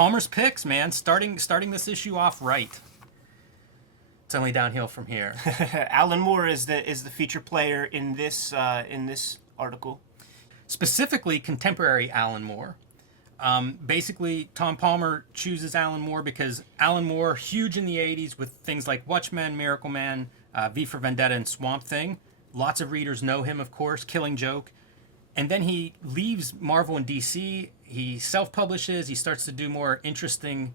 Palmer's picks, man. Starting this issue off right. It's only downhill from here. Alan Moore is the feature player in this article. Specifically, contemporary Alan Moore. Basically, Tom Palmer chooses Alan Moore because Alan Moore, huge in the 80s with things like Watchmen, Miracleman, V for Vendetta, and Swamp Thing. Lots of readers know him, of course, Killing Joke. And then he leaves Marvel and DC. He self-publishes. He starts to do more interesting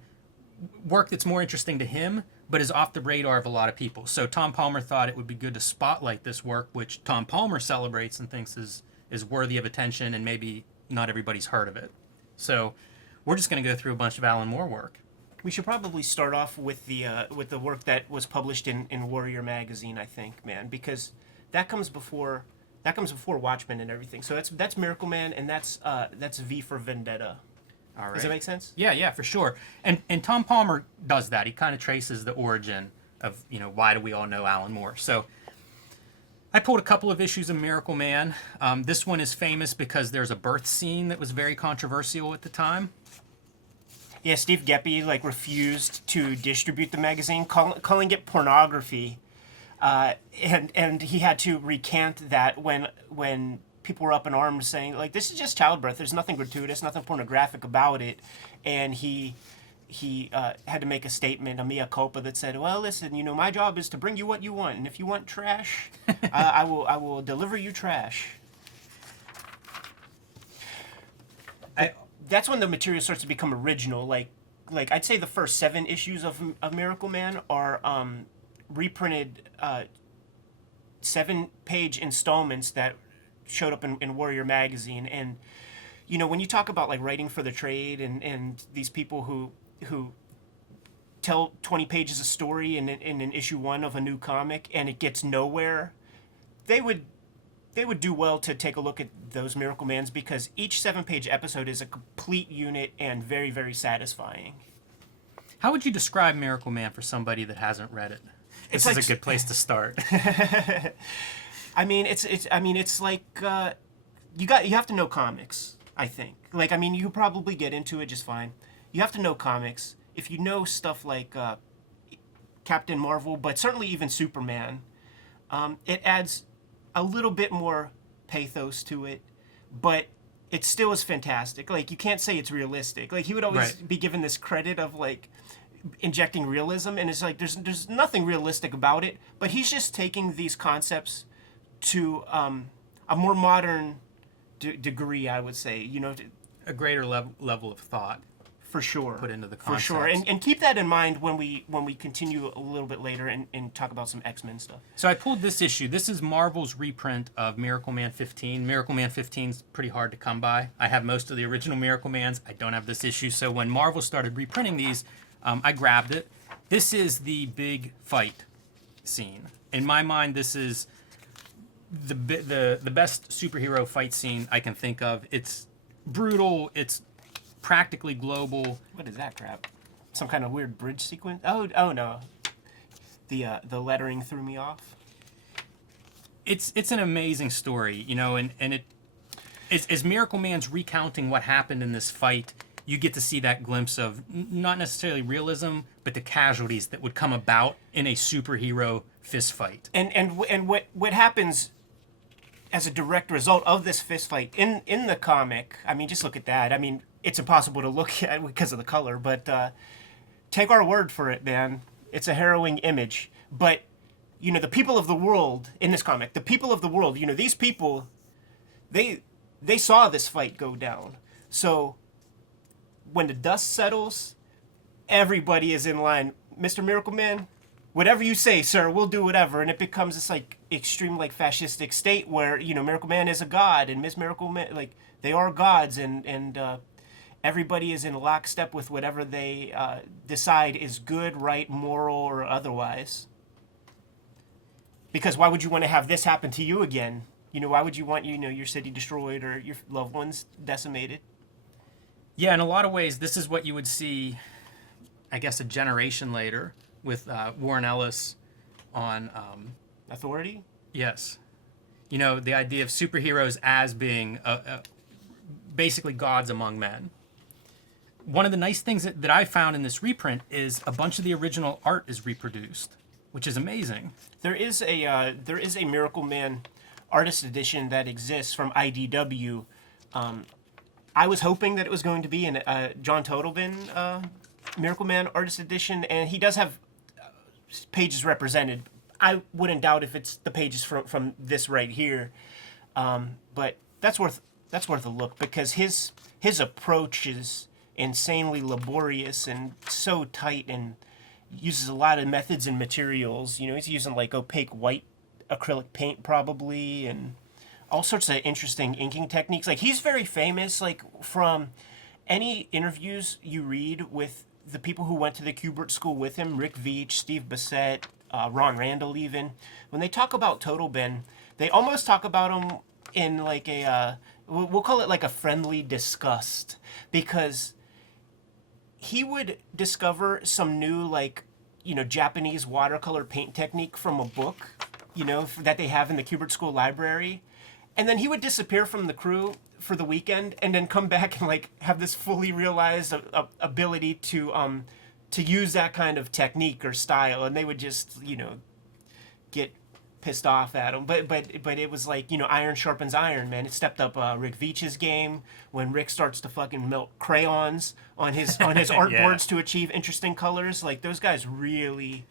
work that's more interesting to him, but is off the radar of a lot of people. So Tom Palmer thought it would be good to spotlight this work, which Tom Palmer celebrates and thinks is worthy of attention, and maybe not everybody's heard of it. So we're just going to go through a bunch of Alan Moore work. We should probably start off with the work that was published in Warrior magazine, I think, man, because that comes before Watchmen and everything. So that's Miracleman, and that's V for Vendetta. All right. Does that make sense? Yeah, for sure. And Tom Palmer does that. He kind of traces the origin of, why do we all know Alan Moore. So I pulled a couple of issues of Miracleman. This one is famous because there's a birth scene that was very controversial at the time. Yeah, Steve Geppi refused to distribute the magazine, calling it pornography, and he had to recant that when people were up in arms saying this is just childbirth. There's nothing gratuitous, nothing pornographic about it, and he had to make a statement, a mea culpa, that said, well, listen, my job is to bring you what you want, and if you want trash, I will deliver you trash. That's when the material starts to become original. Like I'd say the first 7 issues of Miracleman are reprinted 7-page installments that showed up in Warrior magazine. And when you talk about writing for the trade and these people who tell 20 pages of story in an issue 1 of a new comic and it gets nowhere, they would do well to take a look at those Miraclemans, because each 7-page episode is a complete unit and very, very satisfying. How would you describe Miracleman for somebody that hasn't read it? This is a good place to start. It's like you have to know comics, I think. You probably get into it just fine. You have to know comics. If you know stuff like Captain Marvel, but certainly even Superman, it adds a little bit more pathos to it, but it still is fantastic. You can't say it's realistic. He would always be given this credit of injecting realism, and it's there's nothing realistic about it, but he's just taking these concepts to a more modern degree, I would say. A greater level of thought. For sure. Put into the concepts. For sure. And keep that in mind when we continue a little bit later and talk about some X-Men stuff. So I pulled this issue. This is Marvel's reprint of Miracleman 15. Miracleman 15 is pretty hard to come by. I have most of the original Miraclemans. I don't have this issue. So when Marvel started reprinting these, I grabbed it. This is the big fight scene. In my mind, this is the best superhero fight scene I can think of. It's brutal. It's practically global. What is that crap? Some kind of weird bridge sequence? Oh no. The lettering threw me off. It's an amazing story, and it as Miracleman's recounting what happened in this fight, you get to see that glimpse of not necessarily realism, but the casualties that would come about in a superhero fist fight. And what happens as a direct result of this fist fight in the comic? Just look at that. It's impossible to look at because of the color, but take our word for it, man. It's a harrowing image. But, the people of the world in this comic, the people of the world, these people, they saw this fight go down. So when the dust settles, everybody is in line. Mr. Miracleman, whatever you say, sir, we'll do whatever. And it becomes this extreme fascistic state where, Miracleman is a god and Miss Miracleman, they are gods, and everybody is in lockstep with whatever they decide is good, right, moral, or otherwise. Because why would you want to have this happen to you again? Why would you want, your city destroyed or your loved ones decimated? Yeah, in a lot of ways, this is what you would see, I guess, a generation later with Warren Ellis on... Authority? Yes. The idea of superheroes as being basically gods among men. one of the nice things that I found in this reprint is a bunch of the original art is reproduced, which is amazing. There is a Miracleman artist edition that exists from IDW. I was hoping that it was going to be a John Totleben Miracleman artist edition, and he does have pages represented. I wouldn't doubt if it's the pages from this right here, but that's worth a look, because his approach is insanely laborious and so tight, and uses a lot of methods and materials. You know, he's using like opaque white acrylic paint probably, and all sorts of interesting inking techniques. Like, he's very famous, like, from any interviews you read with the people who went to the Kubert School with him, Rick Veitch, Steve Bissett, Ron Randall even. When they talk about Totleben, they almost talk about him in like a, we'll call it like a friendly disgust, because he would discover some new, like, you know, Japanese watercolor paint technique from a book, you know, that they have in the Kubert School library. And then he would disappear from the crew for the weekend, and then come back and like have this fully realized ability to use that kind of technique or style, and they would just, you know, get pissed off at him. But it was like, you know, iron sharpens iron, man. It stepped up Rick Veitch's game when Rick starts to fucking melt crayons on his artboards to achieve interesting colors. Like, those guys really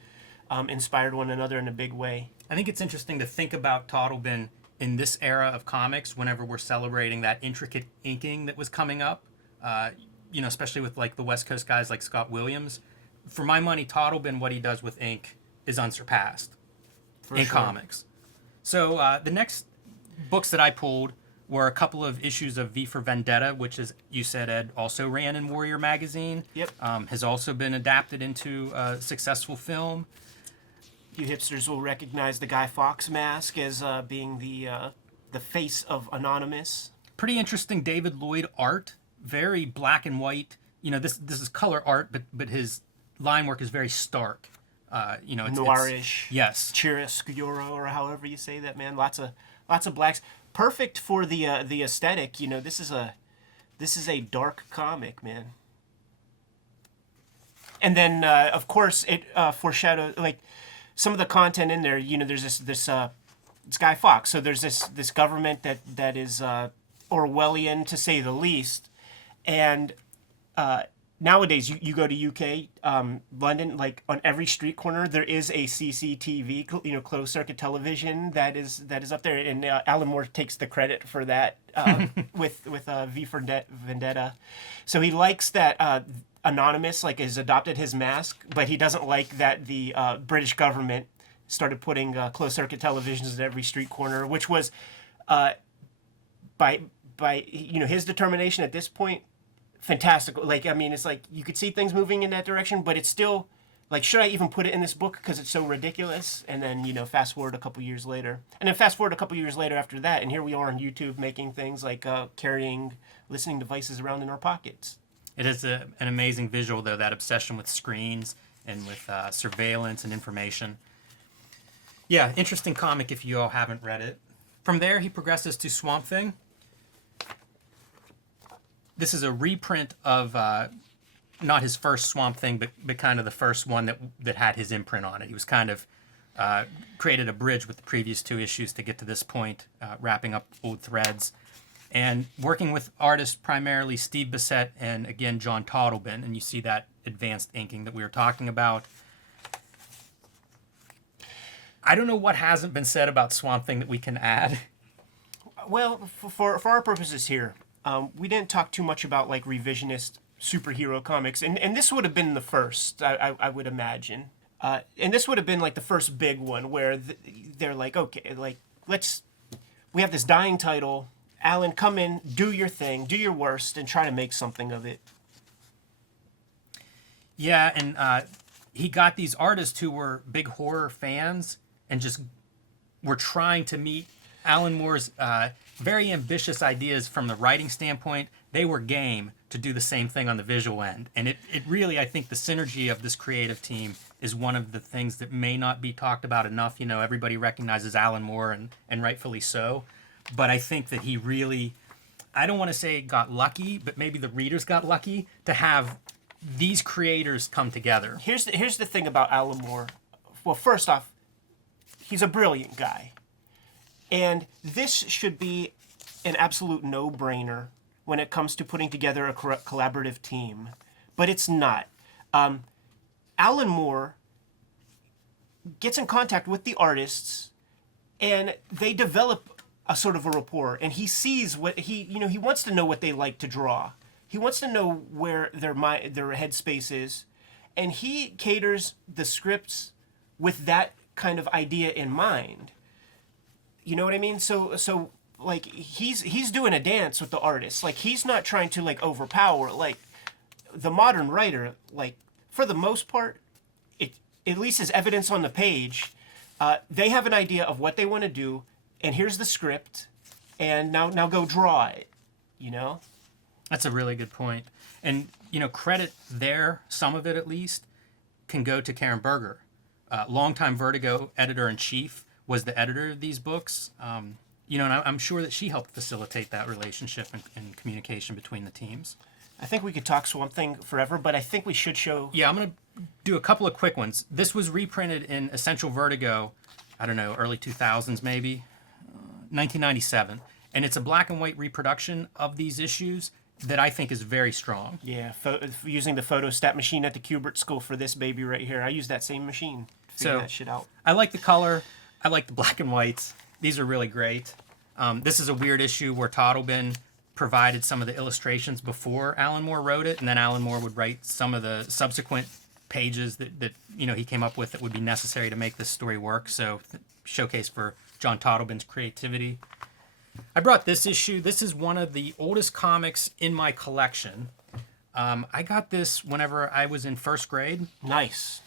inspired one another in a big way. I think it's interesting to think about Totleben in this era of comics, whenever we're celebrating that intricate inking that was coming up, you know, especially with like the West Coast guys like Scott Williams. For my money, Totleben, what he does with ink is unsurpassed in comics. So the next books that I pulled were a couple of issues of V for Vendetta, which, is, you said, Ed, also ran in Warrior Magazine. Yep. Has also been adapted into a successful film. You hipsters will recognize the Guy Fawkes mask as being the face of Anonymous. Pretty interesting David Lloyd art, very black and white. You know, this is color art, but his line work is very stark. You know, it's noirish. Yes. Chiaroscuro, or however you say that, man. Lots of blacks. Perfect for the aesthetic. You know, this is a dark comic, man. And then of course it foreshadows, like, some of the content in there. You know, there's this it's Guy Fawkes, so there's this government that is Orwellian, to say the least. And nowadays, you go to UK, London, like on every street corner, there is a CCTV, you know, closed circuit television that is up there, and Alan Moore takes the credit for that with V for Vendetta. So he likes that Anonymous, like, has adopted his mask, but he doesn't like that the British government started putting closed circuit televisions at every street corner, which was by you know, his determination at this point, fantastic. Like, I mean, it's like you could see things moving in that direction, but it's still like, should I even put it in this book because it's so ridiculous? And then, you know, fast forward a couple years later, and then fast forward a couple years later after that, and here we are on YouTube making things like carrying listening devices around in our pockets. It is an amazing visual, though, that obsession with screens and with surveillance and information. Yeah, interesting comic if you all haven't read it. From there, he progresses to Swamp Thing. This is a reprint of not his first Swamp Thing, but kind of the first one that had his imprint on it. He was kind of created a bridge with the previous two issues to get to this point, wrapping up old threads. And working with artists primarily Steve Bissett and, again, John Totleben. And you see that advanced inking that we were talking about. I don't know what hasn't been said about Swamp Thing that we can add. Well, for our purposes here, we didn't talk too much about, like, revisionist superhero comics. And this would have been the first, I would imagine. And this would have been, like, the first big one where they're like, okay, like, we have this dying title. Alan, come in, do your thing, do your worst, and try to make something of it. Yeah, and he got these artists who were big horror fans and just were trying to meet Alan Moore's very ambitious ideas from the writing standpoint. They were game to do the same thing on the visual end. And it really, I think the synergy of this creative team is one of the things that may not be talked about enough. You know, everybody recognizes Alan Moore, and rightfully so. But I think that he really I don't want to say got lucky, but maybe the readers got lucky to have these creators come together. Here's the thing about Alan Moore. Well, first off, he's a brilliant guy. And this should be an absolute no-brainer when it comes to putting together a collaborative team. But it's not. Alan Moore gets in contact with the artists, and they develop a sort of a rapport. And he sees what he wants to know what they like to draw. He wants to know where their headspace is, and he caters the scripts with that kind of idea in mind. You know what I mean? So like he's doing a dance with the artist. Like he's not trying to like overpower. Like the modern writer, like for the most part, it at least is evidence on the page. They have an idea of what they want to do, and here's the script, and now go draw it. You know? That's a really good point. And, credit there, some of it at least, can go to Karen Berger. Longtime Vertigo editor-in-chief, was the editor of these books. And I'm sure that she helped facilitate that relationship and communication between the teams. I think we could talk Swamp Thing forever, but I think we should show... Yeah, I'm going to do a couple of quick ones. This was reprinted in Essential Vertigo, I don't know, early 2000s maybe, 1997. And it's a black and white reproduction of these issues that I think is very strong. Yeah, using the photostat machine at the Kubert School for this baby right here. I use that same machine to figure that shit out. I like the color. I like the black and whites. These are really great. This is a weird issue where Toddleben provided some of the illustrations before Alan Moore wrote it, and then Alan Moore would write some of the subsequent pages that he came up with that would be necessary to make this story work. So showcase for John Toddleben's creativity. I brought this issue. This is one of the oldest comics in my collection. I got this whenever I was in first grade. Nice.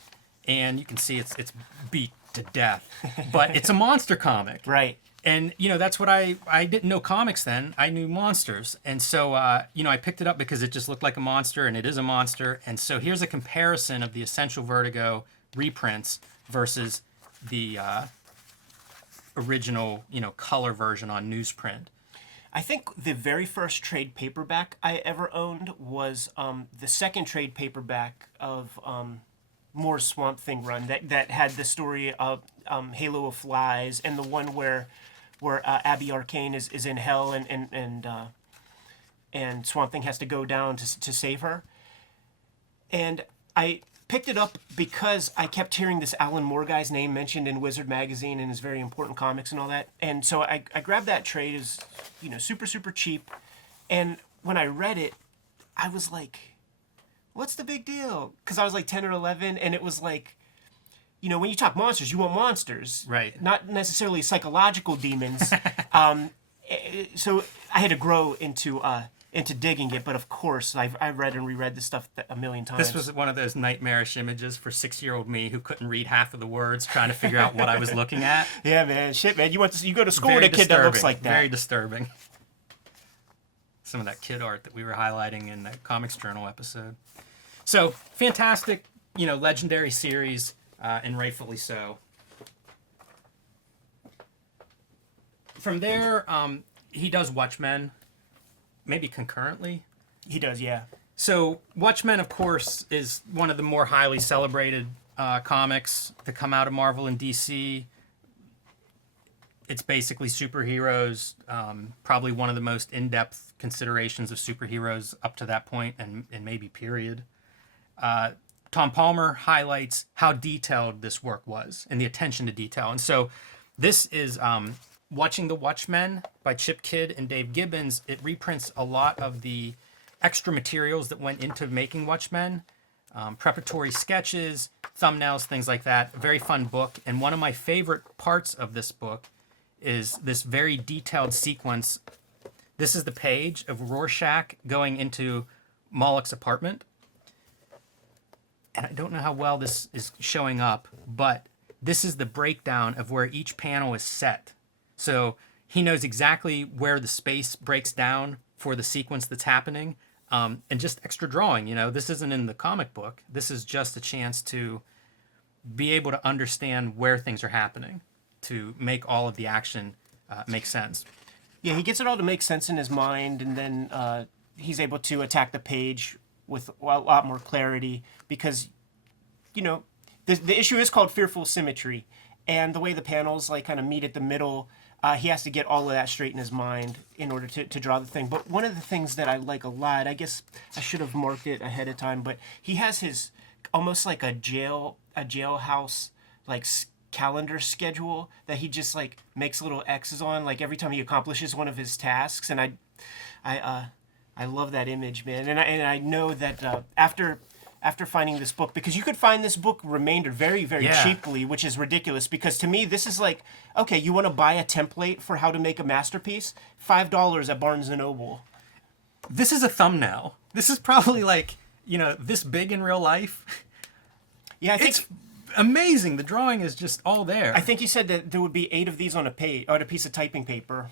And you can see it's beat to death. But it's a monster comic. Right. And, that's what I didn't know comics then. I knew monsters. And so, I picked it up because it just looked like a monster, and it is a monster. And so here's a comparison of the Essential Vertigo reprints versus the original, color version on newsprint. I think the very first trade paperback I ever owned was the second trade paperback of Moore's Swamp Thing run that had the story of Halo of Flies, and the one where Abby Arcane is in hell and Swamp Thing has to go down to save her. And I picked it up because I kept hearing this Alan Moore guy's name mentioned in Wizard magazine and his very important comics and all that. And so I grabbed that trade as, super, super cheap. And when I read it, I was like, what's the big deal? Because I was like 10 or 11, and it was like, when you talk monsters, you want monsters. Right. Not necessarily psychological demons. So I had to grow into digging it, but of course, I've read and reread this stuff a million times. This was one of those nightmarish images for 6-year-old me who couldn't read half of the words, trying to figure out what I was looking at. Yeah, man. Shit, man. You go to school Very with a kid that looks like that. Very disturbing. Some of that kid art that we were highlighting in the Comics Journal episode. So, fantastic, legendary series, and rightfully so. From there, he does Watchmen, maybe concurrently. He does, yeah. So Watchmen, of course, is one of the more highly celebrated comics to come out of Marvel and DC. It's basically superheroes, probably one of the most in-depth considerations of superheroes up to that point, and maybe period. Tom Palmer highlights how detailed this work was and the attention to detail. And so this is Watching the Watchmen by Chip Kidd and Dave Gibbons. It reprints a lot of the extra materials that went into making Watchmen, preparatory sketches, thumbnails, things like that. A very fun book. And one of my favorite parts of this book is this very detailed sequence. This is the page of Rorschach going into Moloch's apartment. And I don't know how well this is showing up, but this is the breakdown of where each panel is set. So he knows exactly where the space breaks down for the sequence that's happening. And just extra drawing, this isn't in the comic book. This is just a chance to be able to understand where things are happening, to make all of the action make sense. Yeah, he gets it all to make sense in his mind, and then he's able to attack the page with a lot more clarity because, you know, the issue is called Fearful Symmetry, and the way the panels like kind of meet at the middle, he has to get all of that straight in his mind in order to draw the thing. But one of the things that I like a lot, I guess I should have marked it ahead of time, but he has his almost like a jailhouse like calendar schedule that he just like makes little X's on like every time he accomplishes one of his tasks, and I love that image, man. And I know that after finding this book, because you could find this book remainder very, very cheaply, which is ridiculous, because to me this is like, okay, you want to buy a template for how to make a masterpiece, $5 at Barnes & Noble. This is a thumbnail. This is probably like, you know, this big in real life. Yeah, I think it's amazing. The drawing is just all there. I think you said that there would be 8 of these on a piece of typing paper,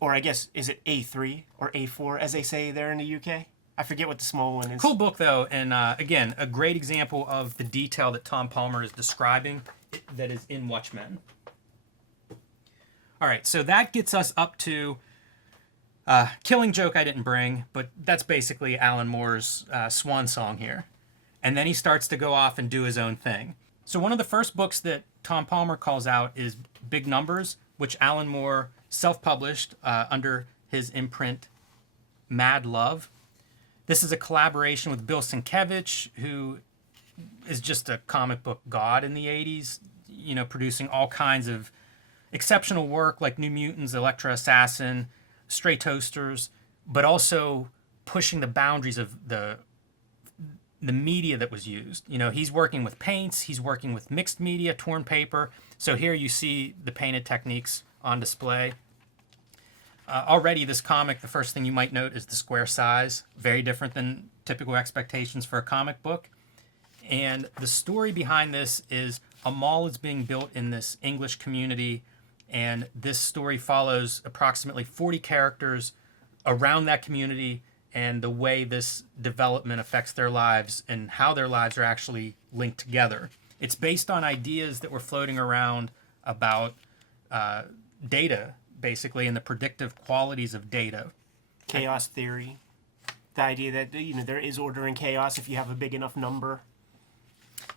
or I guess, is it A3 or A4 as they say there in the UK? I forget what the small one is. Cool book though, and again, a great example of the detail that Tom Palmer is describing that is in Watchmen. All right, so that gets us up to Killing Joke I didn't bring, but that's basically Alan Moore's swan song here. And then he starts to go off and do his own thing. So one of the first books that Tom Palmer calls out is Big Numbers, which Alan Moore self-published under his imprint Mad Love. This is a collaboration with Bill Sienkiewicz, who is just a comic book god in the 80s, you know, producing all kinds of exceptional work like New Mutants, Elektra Assassin, Stray Toasters, but also pushing the boundaries of the media that was used. You know, he's working with paints, he's working with mixed media, torn paper. So here you see the painted techniques on display. Already this comic, the first thing you might note is the square size, very different than typical expectations for a comic book. And the story behind this is a mall is being built in this English community, and this story follows approximately 40 characters around that community and the way this development affects their lives and how their lives are actually linked together. It's based on ideas that were floating around about data, basically, and the predictive qualities of data. Chaos theory. The idea that, you know, there is order in chaos if you have a big enough number.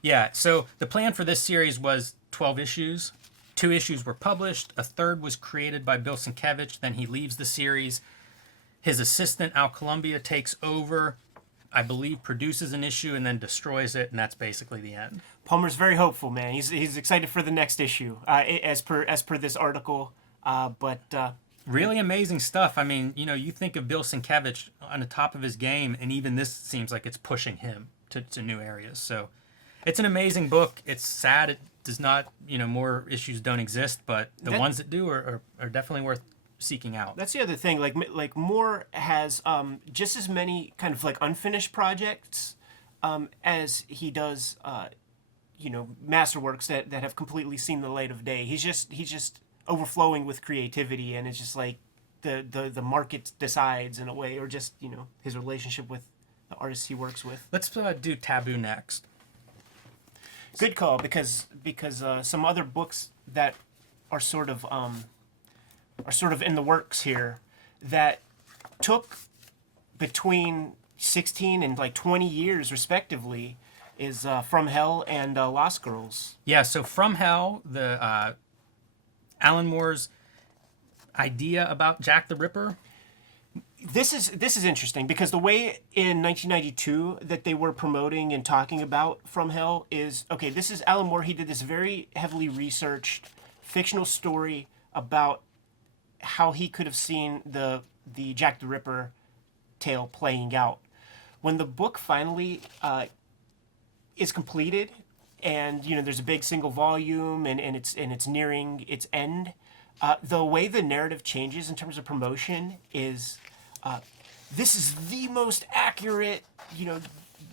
Yeah, so the plan for this series was 12 issues. 2 issues were published. A third was created by Bill Sienkiewicz. Then he leaves the series. His assistant, Al Columbia, takes over, I believe, produces an issue, and then destroys it, and that's basically the end. Palmer's very hopeful, man. He's excited for the next issue, as per this article. Really amazing stuff. I mean, you know, you think of Bill Sienkiewicz on the top of his game, and even this seems like it's pushing him to new areas. So it's an amazing book. It's sad it does not, you know, more issues don't exist, but the ones that do are definitely worth seeking out. That's the other thing. Like Moore has just as many kind of like unfinished projects as he does, you know, masterworks that have completely seen the light of day. He's just overflowing with creativity, and it's just like the market decides in a way, or just, you know, his relationship with the artists he works with. Let's do Taboo next. Good call, because some other books that are sort of in the works here that took between 16 and like 20 years respectively is From Hell and Lost Girls. Yeah, so From Hell, the Alan Moore's idea about Jack the Ripper. This is interesting, because the way in 1992 that they were promoting and talking about From Hell is, okay, this is Alan Moore. He did this very heavily researched fictional story about how he could have seen the Jack the Ripper tale playing out. When the book finally is completed, and, you know, there's a big single volume, and it's nearing its end, the way the narrative changes in terms of promotion is, this is the most accurate, you know,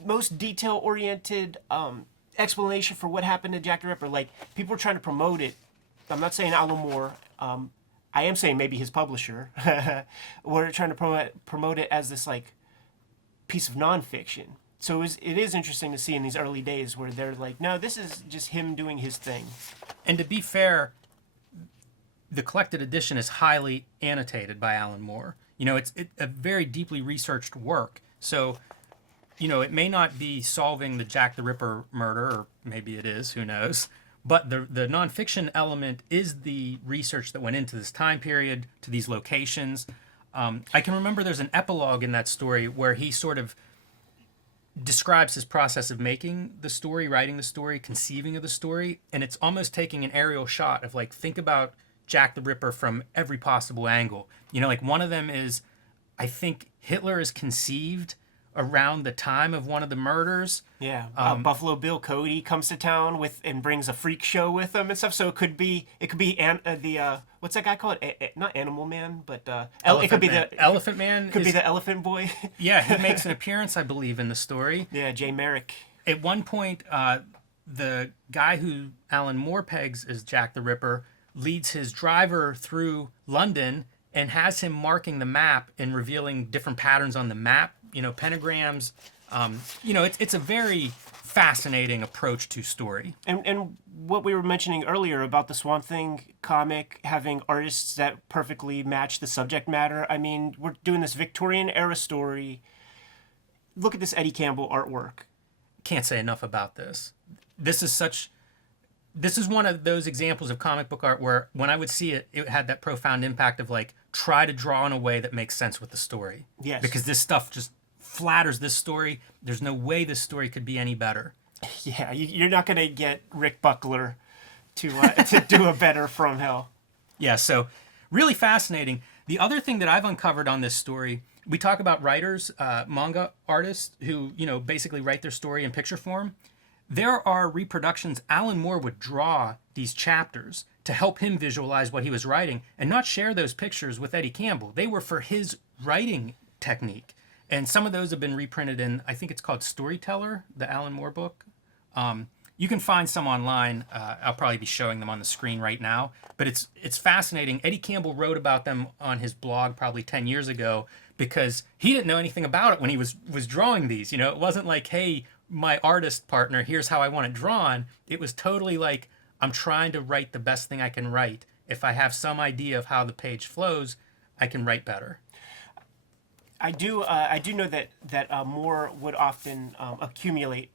most detail-oriented explanation for what happened to Jack the Ripper. Like, people are trying to promote it. I'm not saying Alan Moore. I am saying maybe his publisher. We're trying to promote it as this, like, piece of nonfiction. So it is interesting to see in these early days where they're like, no, this is just him doing his thing. And to be fair, the collected edition is highly annotated by Alan Moore. It's a very deeply researched work. So, it may not be solving the Jack the Ripper murder, or maybe it is, who knows. But the nonfiction element is the research that went into this time period, to these locations. I can remember there's an epilogue in that story where he sort of describes his process of making the story, writing the story, conceiving of the story, and it's almost taking an aerial shot of like, think about Jack the Ripper from every possible angle. Like one of them is, I think Hitler is conceived around the time of one of the murders. Yeah, Buffalo Bill Cody comes to town and brings a freak show with him and stuff. So it could be what's that guy called? Not Animal Man, but it could be the Elephant Man. Could be the Elephant Boy. Yeah, he makes an appearance, I believe, in the story. Yeah, Jay Merrick. At one point, the guy who Alan Moore pegs as Jack the Ripper leads his driver through London and has him marking the map and revealing different patterns on the map. Pentagrams. It's a very fascinating approach to story. And what we were mentioning earlier about the Swamp Thing comic having artists that perfectly match the subject matter. I mean, we're doing this Victorian era story. Look at this Eddie Campbell artwork. Can't say enough about this. This is one of those examples of comic book art where when I would see it, it had that profound impact of like, try to draw in a way that makes sense with the story. Yes. Because this stuff just flatters this story. There's no way this story could be any better. Yeah, you're not going to get Rick Buckler to do a better From Hell. Yeah, so really fascinating. The other thing that I've uncovered on this story, we talk about writers, manga artists who, basically write their story in picture form. There are reproductions. Alan Moore would draw these chapters to help him visualize what he was writing and not share those pictures with Eddie Campbell. They were for his writing technique. And some of those have been reprinted in, I think it's called Storyteller, the Alan Moore book. You can find some online. I'll probably be showing them on the screen right now. But it's fascinating. Eddie Campbell wrote about them on his blog probably 10 years ago because he didn't know anything about it when he was drawing these. It wasn't like, hey, my artist partner, here's how I want it drawn. It was totally like, I'm trying to write the best thing I can write. If I have some idea of how the page flows, I can write better. I do know that Moore would often accumulate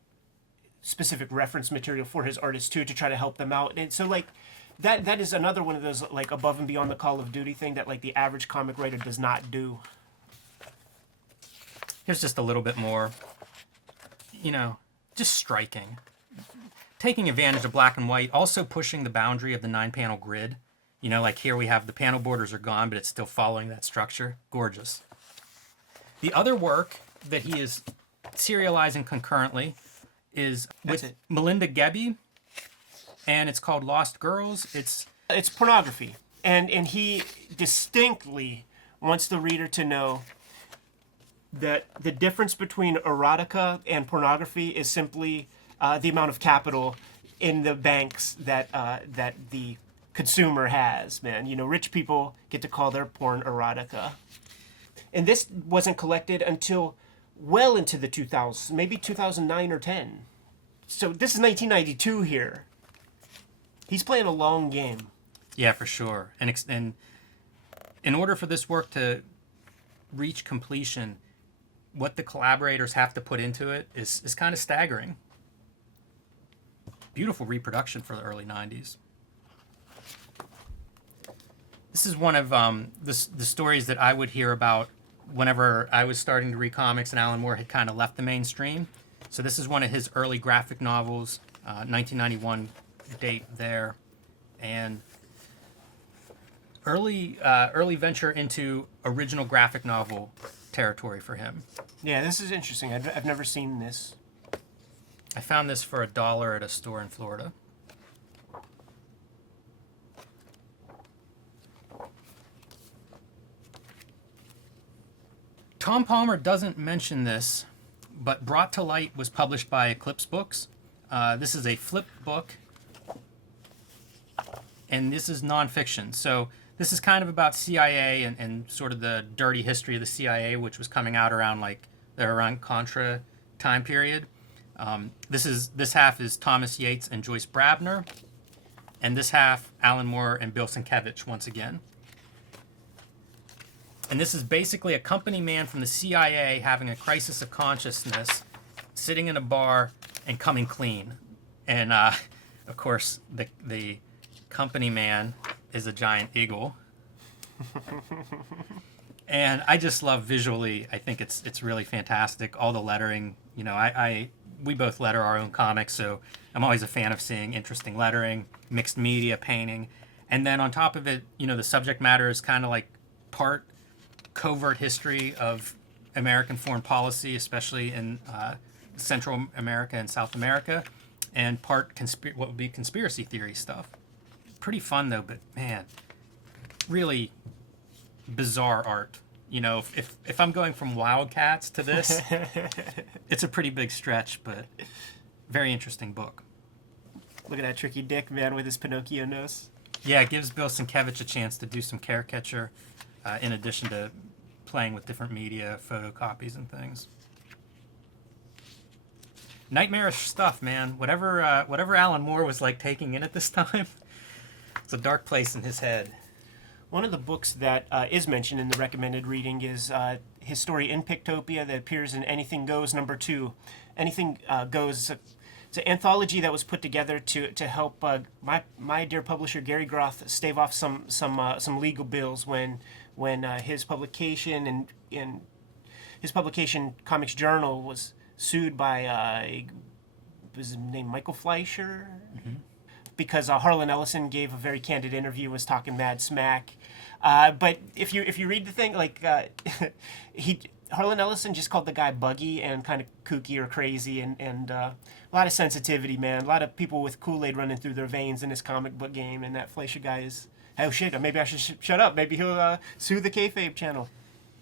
specific reference material for his artists too to try to help them out, and so like that is another one of those like above and beyond the Call of Duty thing that like the average comic writer does not do. Here's just a little bit more, just striking. Taking advantage of black and white, also pushing the boundary of the 9-panel grid. Like here we have the panel borders are gone, but it's still following that structure. Gorgeous. The other work that he is serializing concurrently is with Melinda Gebbie, and it's called Lost Girls. It's pornography, and he distinctly wants the reader to know that the difference between erotica and pornography is simply the amount of capital in the banks that the consumer has. Man, rich people get to call their porn erotica. And this wasn't collected until well into the 2000s, maybe 2009 or 10. So this is 1992 here. He's playing a long game. Yeah, for sure. And in order for this work to reach completion, what the collaborators have to put into it is kind of staggering. Beautiful reproduction for the early 90s. This is one of the stories that I would hear about whenever I was starting to read comics and Alan Moore had kind of left the mainstream. So this is one of his early graphic novels, 1991 date there, and early venture into original graphic novel territory for him. Yeah, this is interesting. I've never seen this. I found this for $1 at a store in Florida. Tom Palmer doesn't mention this, but Brought to Light was published by Eclipse Books. This is a flip book, and this is nonfiction. So this is kind of about CIA and sort of the dirty history of the CIA, which was coming out around around Contra time period. This half is Thomas Yates and Joyce Brabner, and this half, Alan Moore and Bill Sienkiewicz once again. And this is basically a company man from the CIA having a crisis of consciousness, sitting in a bar and coming clean. And of course, the company man is a giant eagle. And I just love visually. I think it's really fantastic. All the lettering, you know, we both letter our own comics, so I'm always a fan of seeing interesting lettering, mixed media painting, and then on top of it, you know, the subject matter is kind of like part covert history of American foreign policy, especially in Central America and South America, and part what would be conspiracy theory stuff. Pretty fun though, but man, really bizarre art. You know, if I'm going from Wildcats to this, it's a pretty big stretch, but very interesting book. Look at that tricky dick man with his Pinocchio nose. Yeah, it gives Bill Sienkiewicz a chance to do some caricature, in addition to playing with different media, photocopies and things. Nightmarish stuff, man. Whatever Alan Moore was like taking in at this time, it's a dark place in his head. One of the books that is mentioned in the recommended reading is his story in Pictopia that appears in Anything Goes #2. Anything Goes. It's an anthology that was put together to help my dear publisher Gary Groth stave off some legal bills when his publication and his publication Comics Journal was sued by was his name Michael Fleischer. Mm-hmm. Because Harlan Ellison gave a very candid interview, was talking mad smack. But if you read the thing, like Harlan Ellison just called the guy buggy and kind of kooky or crazy, and a lot of sensitivity, man. A lot of people with Kool-Aid running through their veins in this comic book game, and that Fleischer guy is, oh shit, maybe I should shut up. Maybe he'll sue the Kayfabe channel.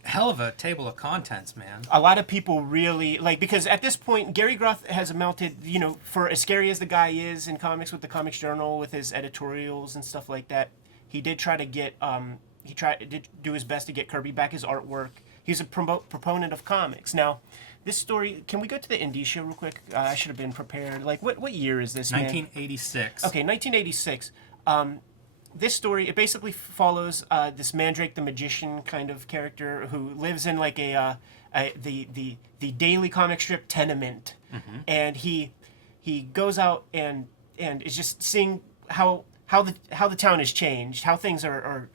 Hell of a table of contents, man. A lot of people really because at this point Gary Groth has amounted, you know, for as scary as the guy is in comics with the Comics Journal with his editorials and stuff like that, he did try to get did do his best to get Kirby back his artwork. He's a proponent of comics. Now, this story, can we go to the indicia real quick? I should have been prepared. Like what year is this? 1986. Okay, 1986. This story, it basically follows this Mandrake the Magician kind of character who lives in like the daily comic strip tenement, mm-hmm. and he goes out and is just seeing how the town has changed, how things are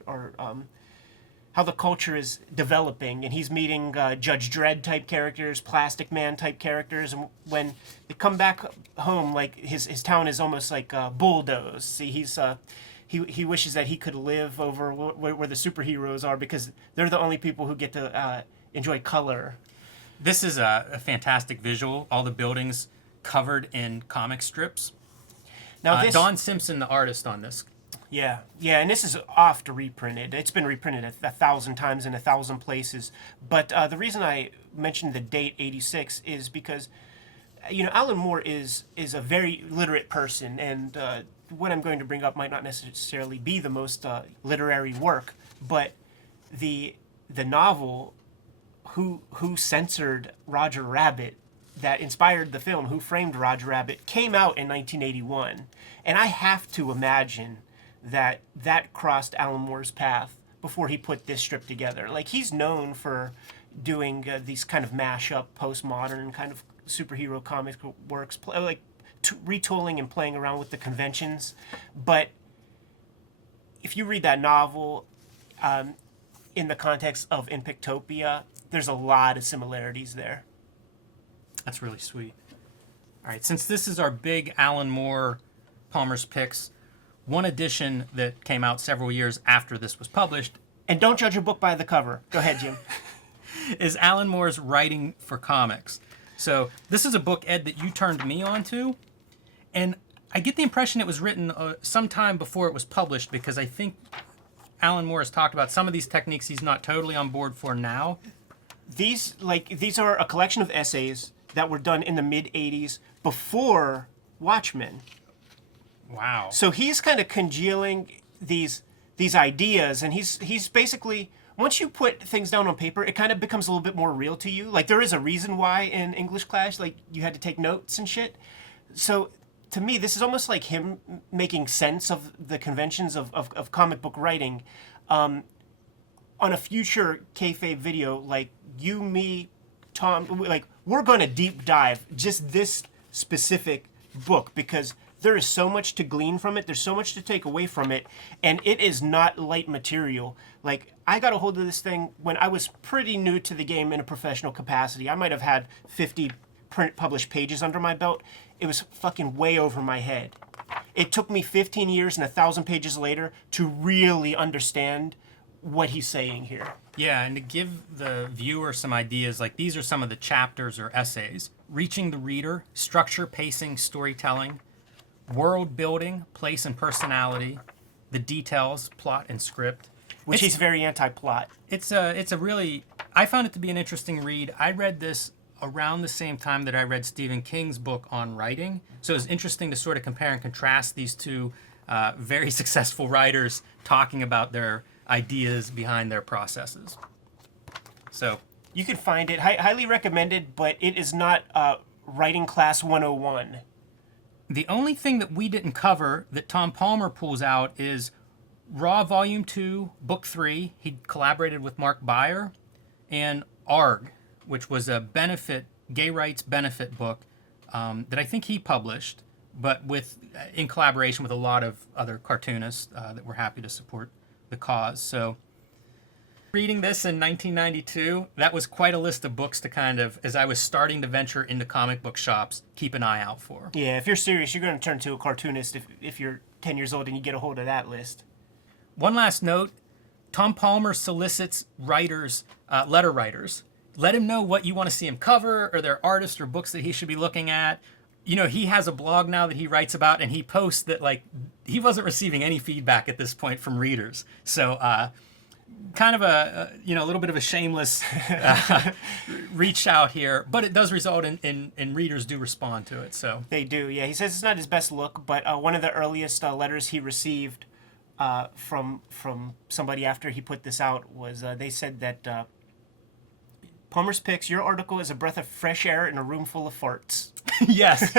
how the culture is developing, and he's meeting Judge Dredd type characters, Plastic Man type characters, and when they come back home, like his town is almost like bulldozed. See, he wishes that he could live over where the superheroes are because they're the only people who get to enjoy color. This is a fantastic visual. All the buildings covered in comic strips. Now, Don Simpson, the artist on this. Yeah, and this is oft reprinted. It's been reprinted 1,000 times in 1,000 places. But the reason I mentioned the date 86 is because, you know, Alan Moore is a very literate person, and what I'm going to bring up might not necessarily be the most literary work, but the novel Who Censored Roger Rabbit that inspired the film Who Framed Roger Rabbit came out in 1981, and I have to imagine that crossed Alan Moore's path before he put this strip together. Like, he's known for doing these kind of mashup postmodern kind of superhero comic works, like retooling and playing around with the conventions. But if you read that novel in the context of In Pictopia, there's a lot of similarities there. That's really sweet. All right, since this is our big Alan Moore Palmer's Picks, one edition that came out several years after this was published. And don't judge a book by the cover. Go ahead, Jim. Is Alan Moore's Writing for Comics. So this is a book, Ed, that you turned me on to. And I get the impression it was written sometime before it was published, because I think Alan Moore has talked about some of these techniques he's not totally on board for now. These are a collection of essays that were done in the mid-'80s before Watchmen. Wow. So he's kind of congealing these ideas, and he's basically, once you put things down on paper, it kind of becomes a little bit more real to you. Like, there is a reason why in English class, like, you had to take notes and shit. So to me, this is almost like him making sense of the conventions of comic book writing. On a future Kayfabe video, like you, me, Tom, like we're going to deep dive just this specific book because there is so much to glean from it. There's so much to take away from it, and it is not light material. Like I got a hold of this thing when I was pretty new to the game in a professional capacity. I might have had 50 print published pages under my belt. It was fucking way over my head. It took me 15 years and 1,000 pages later to really understand what he's saying here. Yeah, and to give the viewer some ideas, like these are some of the chapters or essays. Reaching the reader, structure, pacing, storytelling, world building, place and personality, the details, plot and script. Which he's very anti-plot. It's a really, I found it to be an interesting read. I read this around the same time that I read Stephen King's book on writing. So it was interesting to sort of compare and contrast these two very successful writers talking about their ideas behind their processes. So you can find it, highly recommended, but it is not writing class 101. The only thing that we didn't cover that Tom Palmer pulls out is Raw Volume 2, Book 3. He collaborated with Mark Beyer, and ARG, which was a gay rights benefit book that I think he published, but in collaboration with a lot of other cartoonists that were happy to support the cause. So reading this in 1992, that was quite a list of books to kind of, as I was starting to venture into comic book shops, keep an eye out for. Yeah, if you're serious, you're going to turn to a cartoonist if you're 10 years old and you get a hold of that list. One last note, Tom Palmer solicits writers, letter writers. Let him know what you want to see him cover, or their artists or books that he should be looking at. You know, he has a blog now that he writes about, and he posts that, like, he wasn't receiving any feedback at this point from readers. So, kind of a little bit of a shameless reach out here, but it does result in readers do respond to it. So they do, yeah. He says it's not his best look, but one of the earliest letters he received from somebody after he put this out was they said that Palmer's Picks, your article is a breath of fresh air in a room full of farts. Yes.